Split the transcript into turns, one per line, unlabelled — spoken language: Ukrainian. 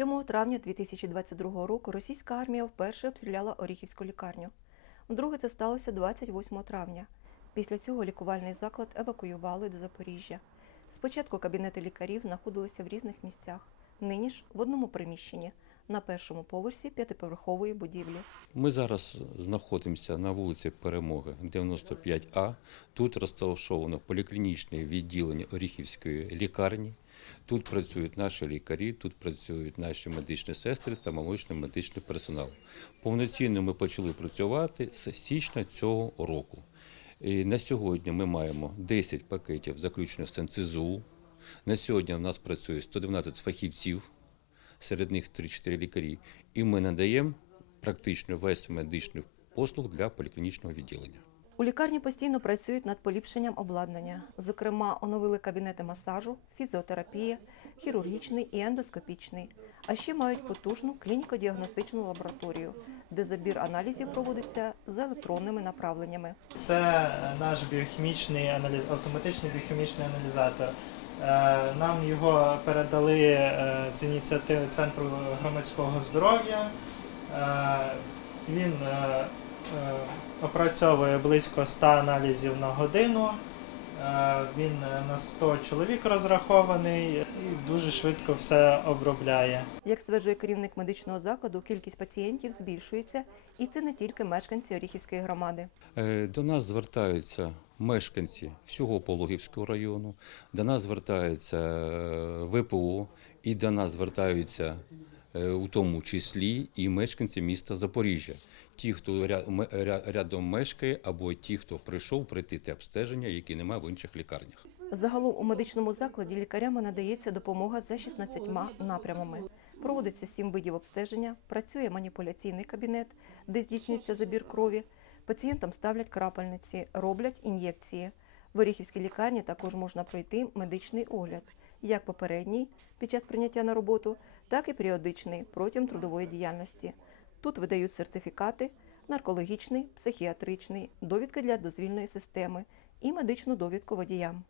7 травня 2022 року російська армія вперше обстріляла Оріхівську лікарню. Вдруге це сталося 28 травня. Після цього лікувальний заклад евакуювали до Запоріжжя. Спочатку кабінети лікарів знаходилися в різних місцях. Нині ж в одному приміщенні на першому поверсі п'ятиповерхової будівлі.
Ми зараз знаходимося на вулиці Перемоги 95А. Тут розташовано поліклінічне відділення Оріхівської лікарні. Тут працюють наші лікарі, тут працюють наші медичні сестри та молочний медичний персонал. Повноцінно ми почали працювати з січня цього року. І на сьогодні ми маємо 10 пакетів заключених з НЦЗУ. На сьогодні в нас працює 112 фахівців, серед них 3-4 лікарі. І ми надаємо практично весь медичний послуг для поліклінічного відділення.
У лікарні постійно працюють над поліпшенням обладнання. Зокрема, оновили кабінети масажу, фізіотерапії, хірургічний і ендоскопічний. А ще мають потужну клініко-діагностичну лабораторію, де забір аналізів проводиться з електронними направленнями.
Це е, наш біохімічний автоматичний біохімічний аналізатор. Е, Нам його передали е, з ініціативи Центру громадського здоров'я. Він опрацьовує близько 100 аналізів на годину. Е, Він е, на 100 чоловік розрахований і дуже швидко все обробляє.
Як стверджує керівник медичного закладу, кількість пацієнтів збільшується, і це не тільки мешканці Оріхівської громади.
Е, До нас звертаються мешканці всього Пологівського району, до нас звертаються е, ВПО і до нас звертаються е, у тому числі і мешканці міста Запоріжжя. Ті, хто рядом мешкає, або ті, хто прийшов пройти те обстеження, які немає в інших лікарнях.
Загалом у медичному закладі лікарями надається допомога за 16 напрямами. Проводиться 7 видів обстеження, працює маніпуляційний кабінет, де здійснюється забір крові. Пацієнтам ставлять крапельниці, роблять ін'єкції. В Оріхівській лікарні також можна пройти медичний огляд, як попередній під час прийняття на роботу, так і періодичний протягом трудової діяльності. Тут видають сертифікати, наркологічний, психіатричний, довідки для дозвільної системи і медичну довідку водіям.